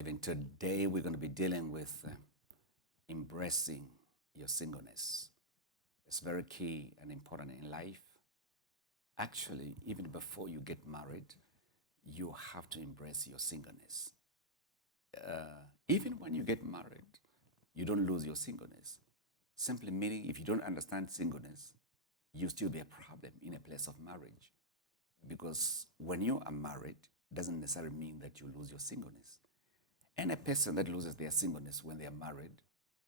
Even today, we're going to be dealing with embracing your singleness. It's very key and important in life. Actually, even before you get married, you have to embrace your singleness. Even when you get married, you don't lose your singleness. Simply meaning, if you don't understand singleness, you still be a problem in a place of marriage. Because when you are married, doesn't necessarily mean that you lose your singleness. And a person that loses their singleness when they are married,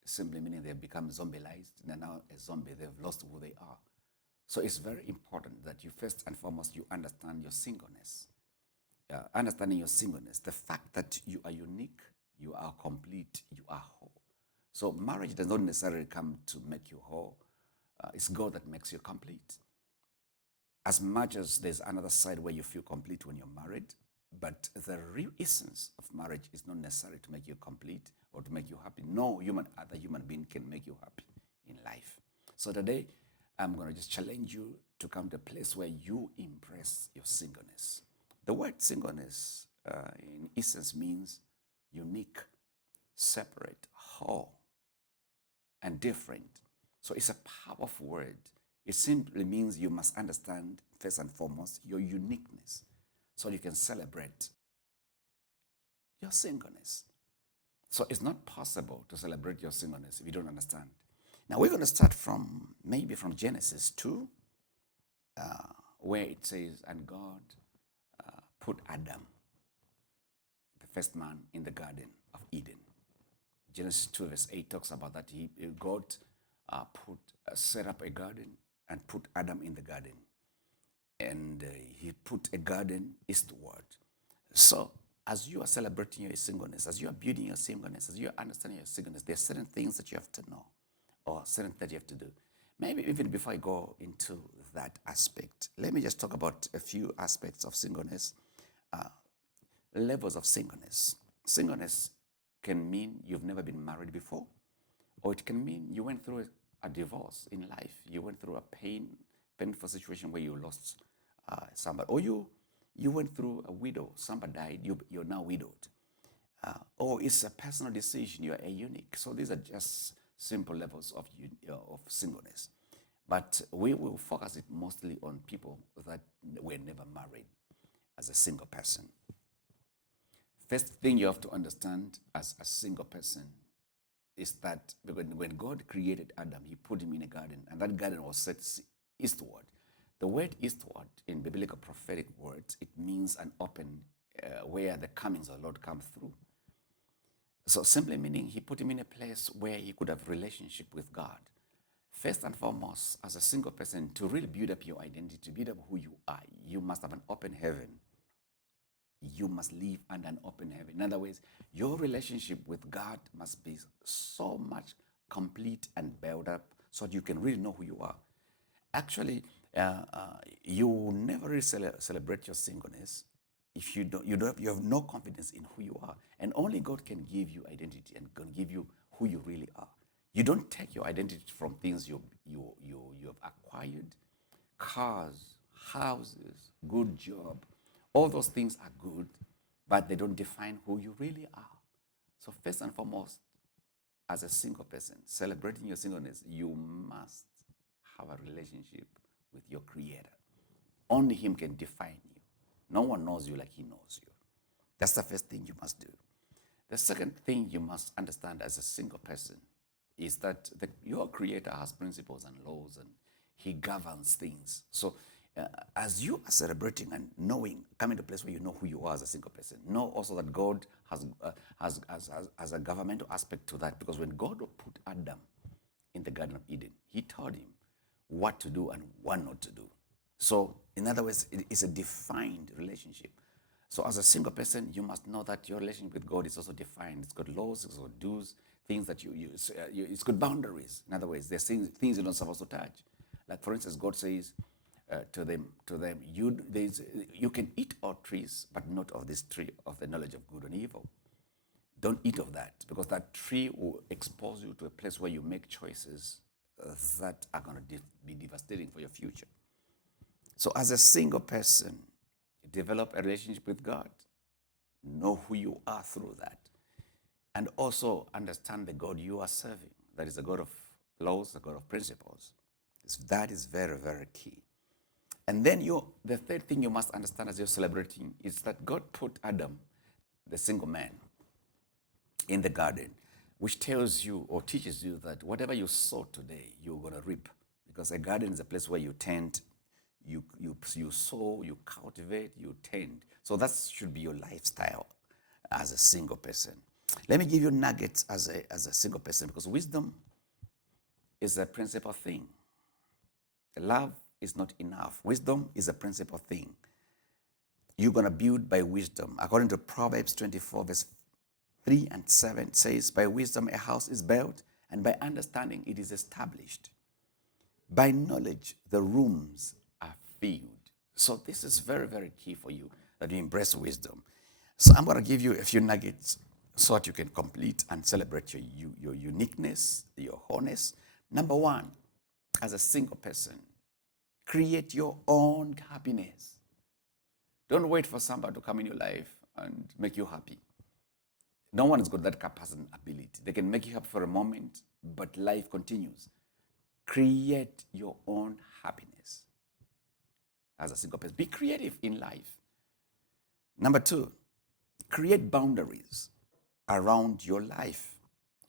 simply meaning they become zombieized. They're now a zombie, they've lost who they are. So it's very important that you first and foremost, you understand your singleness. Understanding your singleness, the fact that you are unique, you are complete, you are whole. So marriage does not necessarily come to make you whole. It's God that makes you complete. As much as there's another side where you feel complete when you're married, but the real essence of marriage is not necessarily to make you complete or to make you happy. No other human being can make you happy in life. So today, I'm going to just challenge you to come to a place where you embrace your singleness. The word singleness, in essence, means unique, separate, whole, and different. So it's a powerful word. It simply means you must understand, first and foremost, your uniqueness so you can celebrate your singleness. So it's not possible to celebrate your singleness if you don't understand. Now we're going to start from Genesis 2, where it says, and God put Adam, the first man, in the Garden of Eden. Genesis 2 verse 8 talks about that. God set up a garden and put Adam in the garden. And he put a garden eastward. So as you are celebrating your singleness, as you are building your singleness, as you are understanding your singleness, there are certain things that you have to know or certain that you have to do. Maybe even before I go into that aspect, let me just talk about a few aspects of singleness, levels of singleness. Singleness can mean you've never been married before, or it can mean you went through a divorce in life. You went through a painful situation where you lost somebody, or you went through a widow, somebody died, you're now widowed. Or it's a personal decision, you're a eunuch. So these are just simple levels of singleness. But we will focus it mostly on people that were never married as a single person. First thing you have to understand as a single person is that when God created Adam, he put him in a garden, and that garden was set eastward. The word eastward in biblical prophetic words, it means an open, where the comings of the Lord come through. So simply meaning he put him in a place where he could have relationship with God. First and foremost, as a single person, to really build up your identity, to build up who you are, you must have an open heaven. You must live under an open heaven. In other words, your relationship with God must be so much complete and built up so that you can really know who you are. Actually, you will never really celebrate your singleness if you have no confidence in who you are. And only God can give you identity and can give you who you really are. You don't take your identity from things you have acquired, cars, houses, good job. All those things are good, but they don't define who you really are. So first and foremost, as a single person, celebrating your singleness, you must have a relationship with your Creator. Only Him can define you. No one knows you like He knows you. That's the first thing you must do. The second thing you must understand as a single person is that your Creator has principles and laws, and He governs things. So as you are celebrating and knowing, coming to a place where you know who you are as a single person, know also that God has a governmental aspect to that, because when God put Adam in the Garden of Eden, He told him what to do and what not to do. So in other words, it's a defined relationship. So as a single person, you must know that your relationship with God is also defined. It's got laws, it's got dues, things that it's got boundaries. In other words, there's things you're not supposed to touch. Like for instance, God says to them, you can eat of trees, but not of this tree of the knowledge of good and evil. Don't eat of that, because that tree will expose you to a place where you make choices that are going to be devastating for your future. So as a single person, develop a relationship with God. Know who you are through that. and also understand the God you are serving. That is a God of laws, a God of principles. That is very, very key. And then the third thing you must understand as you're celebrating is that God put Adam, the single man, in the garden, which tells you or teaches you that whatever you sow today, you're going to reap. Because a garden is a place where you tend, you sow, you cultivate, you tend. So that should be your lifestyle as a single person. Let me give you nuggets as a single person, because wisdom is a principal thing. Love is not enough. Wisdom is a principal thing. You're going to build by wisdom. According to Proverbs 24, verse 3 and 7 says, by wisdom a house is built, and by understanding it is established. By knowledge the rooms are filled. So this is very, very key for you, that you embrace wisdom. So I'm going to give you a few nuggets so that you can complete and celebrate your uniqueness, your wholeness. Number one, as a single person, create your own happiness. Don't wait for somebody to come in your life and make you happy. No one has got that capacity and ability. They can make you happy for a moment, but life continues. Create your own happiness as a single person. Be creative in life. Number two, create boundaries around your life.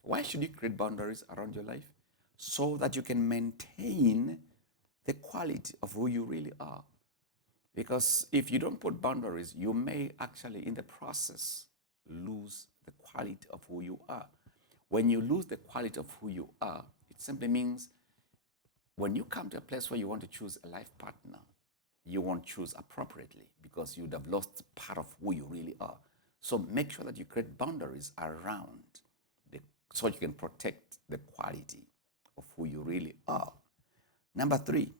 Why should you create boundaries around your life? So that you can maintain the quality of who you really are. Because if you don't put boundaries, you may actually, in the process, lose the quality of who you are. When you lose the quality of who you are, it simply means when you come to a place where you want to choose a life partner, you won't choose appropriately because you would have lost part of who you really are. So make sure that you create boundaries around so you can protect the quality of who you really are. Number three,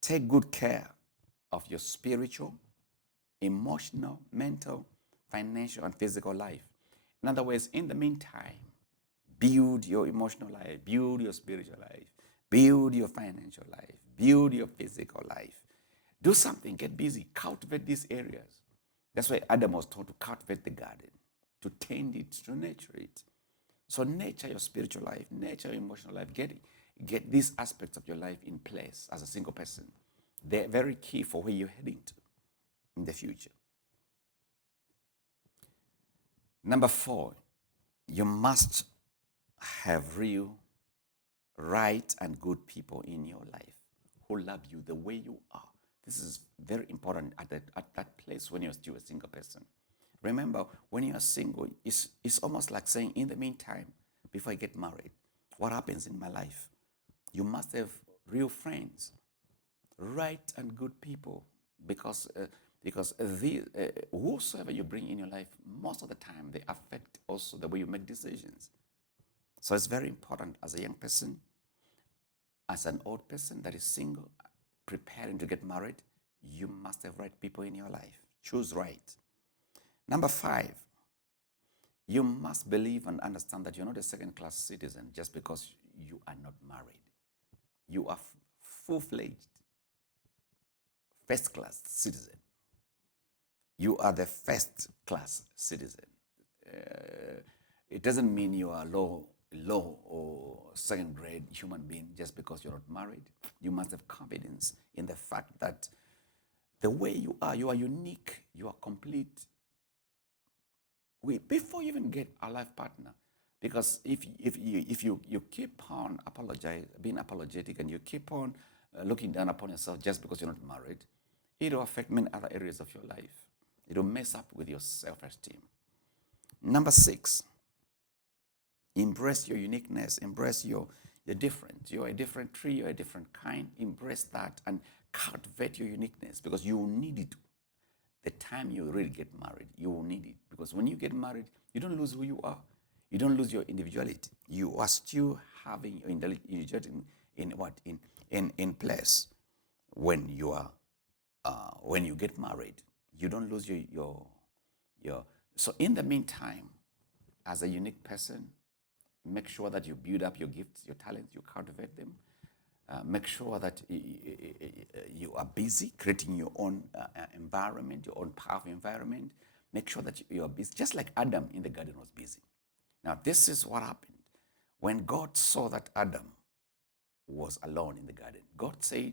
take good care of your spiritual, emotional, mental, financial, and physical life. In other words, in the meantime, build your emotional life, build your spiritual life, build your financial life, build your physical life. Do something, get busy, cultivate these areas. That's why Adam was told to cultivate the garden, to tend it, to nurture it. So nurture your spiritual life, nurture your emotional life, get these aspects of your life in place as a single person. They're very key for where you're heading to in the future. Number four, you must have real, right, and good people in your life who love you the way you are. This is very important at that place when you're still a single person. Remember, when you're single, it's almost like saying, in the meantime, before I get married, what happens in my life? You must have real friends, right and good people, because whosoever you bring in your life, most of the time, they affect also the way you make decisions. So it's very important as a young person, as an old person that is single, preparing to get married, you must have right people in your life. Choose right. Number five, you must believe and understand that you're not a second-class citizen just because you are not married. You are full-fledged, first-class citizen. You are the first-class citizen. It doesn't mean you are low or second-grade human being just because you're not married. You must have confidence in the fact that the way you are unique, you are complete. Before you even get a life partner, because if you keep on being apologetic, and you keep on looking down upon yourself just because you're not married, it will affect many other areas of your life. It will mess up with your self-esteem. Number six, embrace your uniqueness, embrace you're different. You're a different tree, you're a different kind. Embrace that and cultivate your uniqueness, because you will need it. The time you really get married, you will need it, because when you get married, you don't lose who you are. You don't lose your individuality. You are still having your individuality in place when you are when you get married. You don't lose your. So in the meantime, as a unique person, make sure that you build up your gifts, your talents, you cultivate them. Make sure that you are busy creating your own environment, your own powerful environment. Make sure that you are busy, just like Adam in the garden was busy. Now, this is what happened. When God saw that Adam was alone in the garden, God said,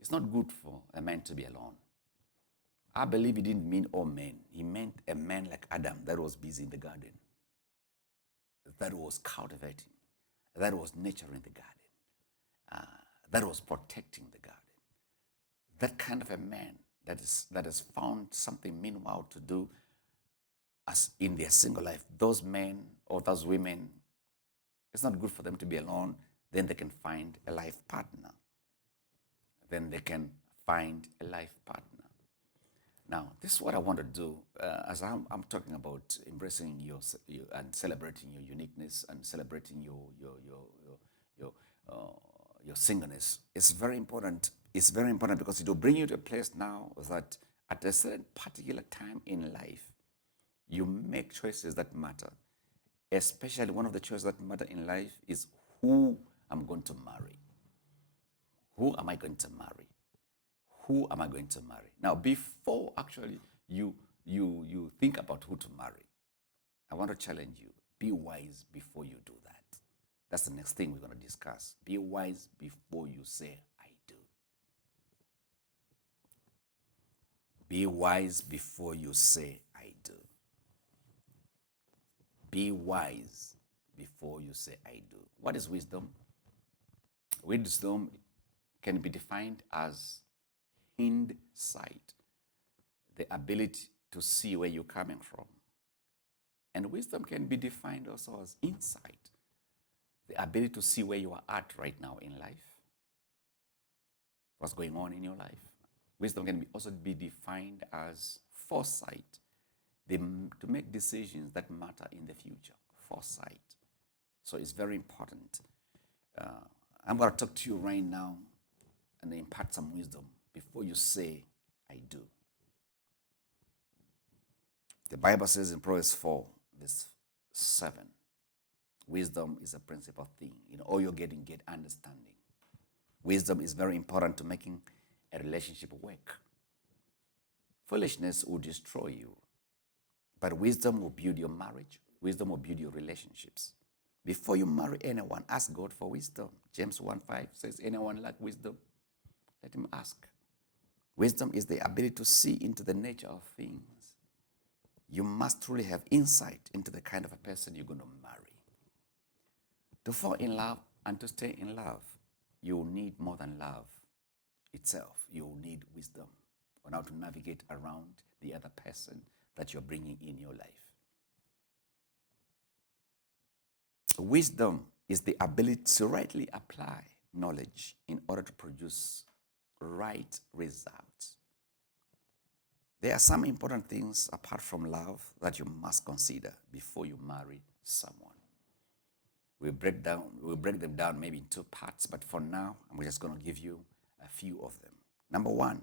it's not good for a man to be alone. I believe he didn't mean all men. He meant a man like Adam that was busy in the garden, that was cultivating, that was nurturing the garden, that was protecting the garden. That kind of a man that has found something meanwhile to do as in their single life. Those men or those women, it's not good for them to be alone. Then they can find a life partner. Then they can find a life partner. Now, this is what I want to do as I'm talking about embracing your and celebrating your uniqueness and celebrating your singleness. It's very important. It's very important because it will bring you to a place now that at a certain particular time in life, you make choices that matter. Especially one of the choices that matter in life is who I'm going to marry. Who am I going to marry? Who am I going to marry? Now, before actually you think about who to marry, I want to challenge you. Be wise before you do that. That's the next thing we're going to discuss. Be wise before you say, I do. Be wise before you say, I do. Be wise before you say, I do. What is wisdom? Wisdom can be defined as hindsight, the ability to see where you're coming from. And wisdom can be defined also as insight, the ability to see where you are at right now in life, what's going on in your life. Wisdom can also be defined as foresight, to make decisions that matter in the future. Foresight. So it's very important. I'm going to talk to you right now and impart some wisdom before you say, I do. The Bible says in Proverbs 4, verse 7, wisdom is a principal thing. In all you're getting, get understanding. Wisdom is very important to making a relationship work. Foolishness will destroy you, but wisdom will build your marriage. Wisdom will build your relationships. Before you marry anyone, ask God for wisdom. James 1:5 says, anyone lack wisdom? Let him ask. Wisdom is the ability to see into the nature of things. You must truly have insight into the kind of a person you're going to marry. To fall in love and to stay in love, you will need more than love itself. You will need wisdom on how to navigate around the other person that you're bringing in your life. Wisdom is the ability to rightly apply knowledge in order to produce right results. There are some important things apart from love that you must consider before you marry someone. We'll break them down maybe in two parts, but for now, I'm just going to give you a few of them. Number one,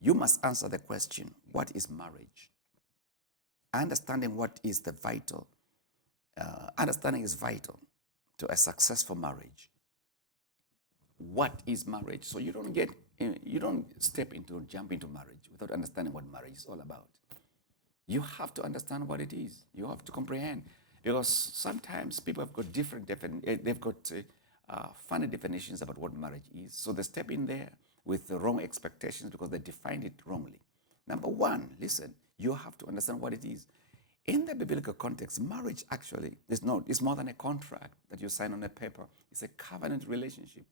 you must answer the question, what is marriage? Understanding understanding is vital to a successful marriage. What is marriage? So you don't jump into marriage without understanding what marriage is all about. You have to understand what it is. You have to comprehend, because sometimes people have got funny definitions about what marriage is. So they step in there with the wrong expectations because they defined it wrongly. Number one, listen, you have to understand what it is. In the biblical context, marriage actually is more than a contract that you sign on a paper. It's a covenant relationship.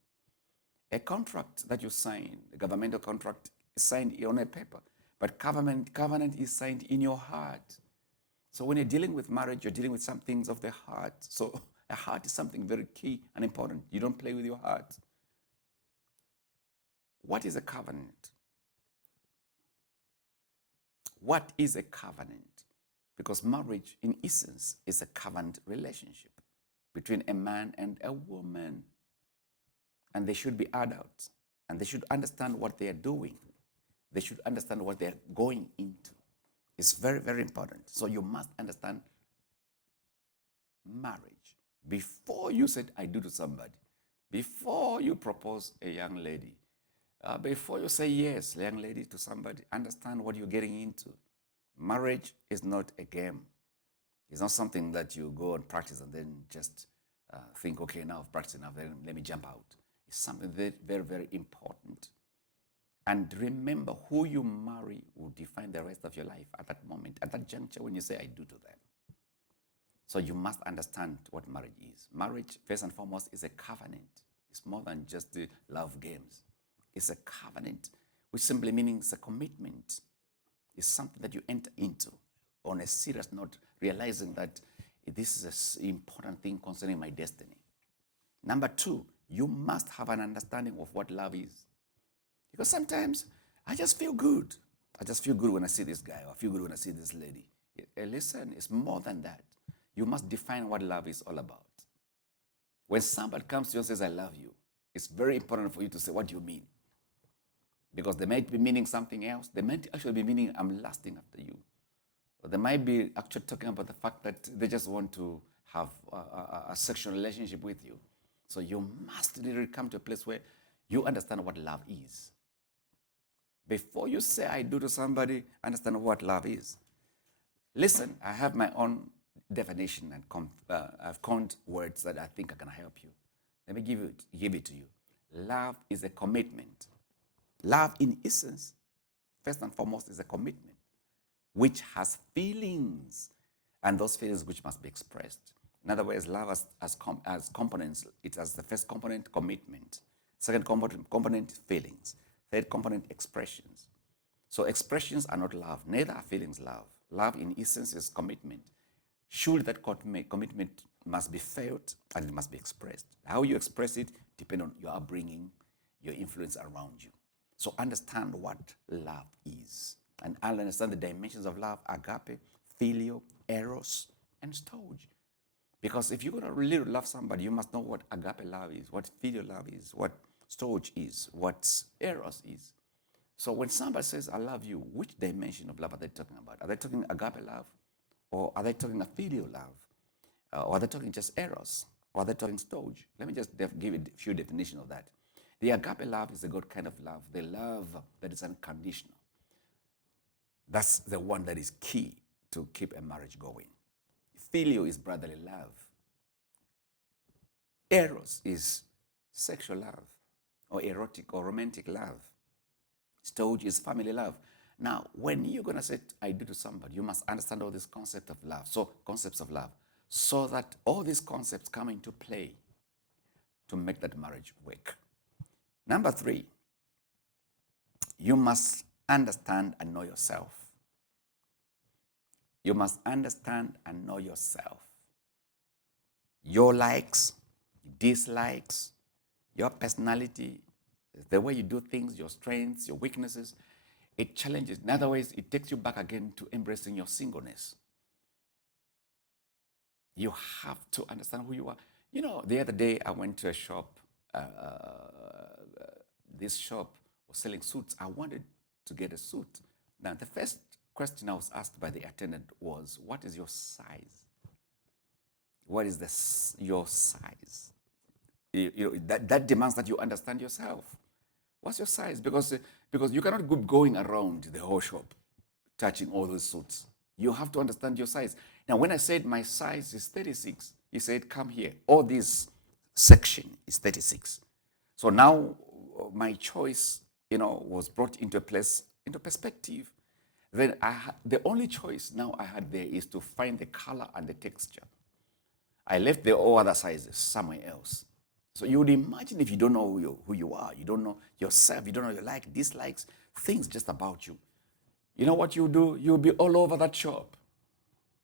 A contract that you sign, a governmental contract, is signed on a paper, but covenant is signed in your heart. So when you're dealing with marriage, you're dealing with some things of the heart. So a heart is something very key and important. You don't play with your heart. What is a covenant? What is a covenant? Because marriage, in essence, is a covenant relationship between a man and a woman. And they should be adults. And they should understand what they are doing. They should understand what they are going into. It's very, very important. So you must understand marriage before you said, I do to somebody. Before you propose a young lady. Before you say yes, young lady, to somebody, understand what you're getting into. Marriage is not a game. It's not something that you go and practice and then just think, okay, now I've practiced enough, then let me jump out. It's something very, very, very important. And remember, who you marry will define the rest of your life at that moment, at that juncture when you say, I do to them. So you must understand what marriage is. Marriage, first and foremost, is a covenant. It's more than just the love games. It's a covenant, which simply means a commitment. It's something that you enter into on a serious note, realizing that this is an important thing concerning my destiny. Number two, you must have an understanding of what love is. Because sometimes I just feel good. I just feel good when I see this guy, or I feel good when I see this lady. Listen, it's more than that. You must define what love is all about. When somebody comes to you and says, I love you, it's very important for you to say, what do you mean? Because they might be meaning something else. They might actually be meaning, I'm lasting after you. Or they might be actually talking about the fact that they just want to have a sexual relationship with you. So you must really come to a place where you understand what love is. Before you say I do to somebody, understand what love is. Listen, I have my own definition and I've coined words that I think are going to help you. Let me give it to you. Love is a commitment. Love in essence, first and foremost, is a commitment which has feelings, and those feelings which must be expressed. In other words, love as components. It has the first component, commitment. Second component, feelings. Third component, expressions. So expressions are not love. Neither are feelings love. Love in essence is commitment. Surely that commitment must be felt and it must be expressed. How you express it depends on your upbringing, your influence around you. So understand what love is. And I'll understand the dimensions of love: agape, filial, eros, and storge. Because if you're going to really love somebody, you must know what agape love is, what filial love is, what storge is, what eros is. So when somebody says, I love you, which dimension of love are they talking about? Are they talking agape love? Or are they talking a filial love? Or are they talking just eros? Or are they talking storge? Let me just give a few definitions of that. The agape love is a God kind of love, the love that is unconditional. That's the one that is key to keep a marriage going. Filial is brotherly love. Eros is sexual love, or erotic or romantic love. Storge is family love. Now, when you're going to say, I do to somebody, you must understand all this concept of love, concepts of love, so that all these concepts come into play to make that marriage work. Number three, you must understand and know yourself. You must understand and know yourself. Your likes, dislikes, your personality, the way you do things, your strengths, your weaknesses, it challenges. In other ways, it takes you back again to embracing your singleness. You have to understand who you are. You know, the other day I went to a shop. This shop was selling suits. I wanted to get a suit. Now, the first question I was asked by the attendant was, what is your size? What is your size? That demands that you understand yourself. What's your size? Because you cannot go going around the whole shop touching all those suits. You have to understand your size. Now, when I said my size is 36, he said, come here. All this section is 36. So now my choice, was brought into perspective. Then the only choice now I had there is to find the color and the texture. I left the all other sizes somewhere else. So you would imagine if you don't know who you are, you don't know yourself, you don't know your likes, dislikes, things just about you. You know what you do? You'll be all over that shop.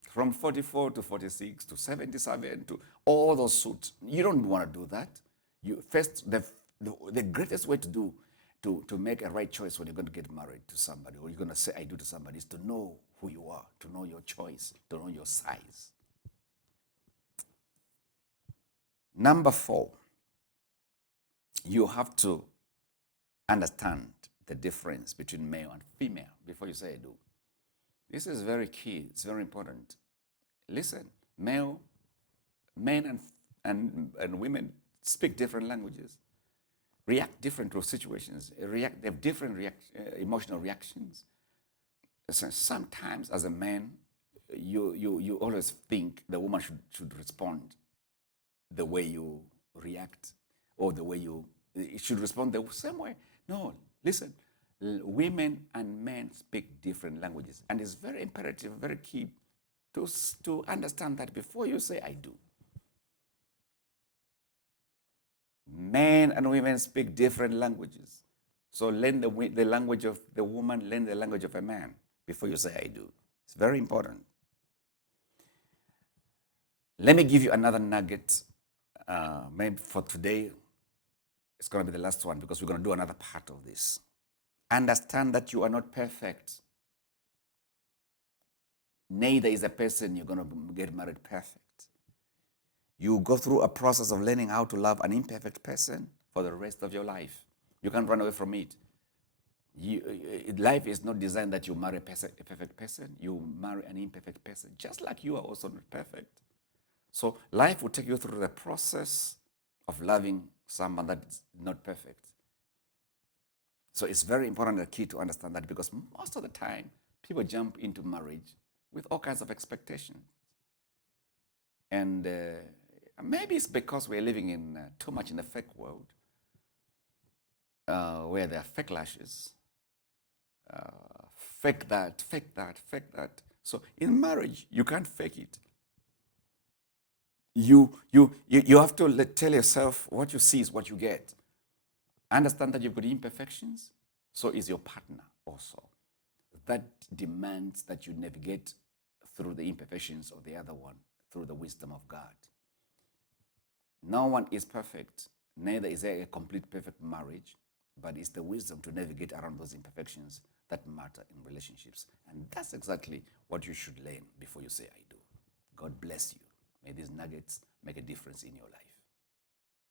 From 44 to 46 to 77 to all those suits. You don't want to do that. The greatest way to make a right choice when you're going to get married to somebody, or you're going to say I do to somebody, is to know who you are, to know your choice, to know your size. Number 4, you have to understand the difference between male and female before you say I do. This is very key. It's very important. Listen, men and women speak different languages, react different to situations, they have different emotional reactions. sometimes as a man, you always think the woman should respond the way you react or the way it should respond the same way. No, listen, women and men speak different languages, and it's very imperative, very key to understand that before you say I do. Men and women speak different languages. So learn the language of the woman, learn the language of a man before you say I do. It's very important. Let me give you another nugget. Maybe for today, it's going to be the last one because we're going to do another part of this. Understand that you are not perfect. Neither is a person you're going to get married perfect. You go through a process of learning how to love an imperfect person for the rest of your life. You can't run away from it. Life is not designed that you marry a perfect person. You marry an imperfect person, just like you are also not perfect. So life will take you through the process of loving someone that is not perfect. So it's very important and key to understand that, because most of the time, people jump into marriage with all kinds of expectations. And maybe it's because we're living in too much in a fake world, where there are fake lashes, fake that, fake that, fake that. So in marriage, you can't fake it. You have to tell yourself what you see is what you get. Understand that you've got imperfections, so is your partner also. That demands that you navigate through the imperfections of the other one, through the wisdom of God. No one is perfect, neither is there a complete perfect marriage, but it's the wisdom to navigate around those imperfections that matter in relationships. And that's exactly what you should learn before you say I do. God bless you. May these nuggets make a difference in your life.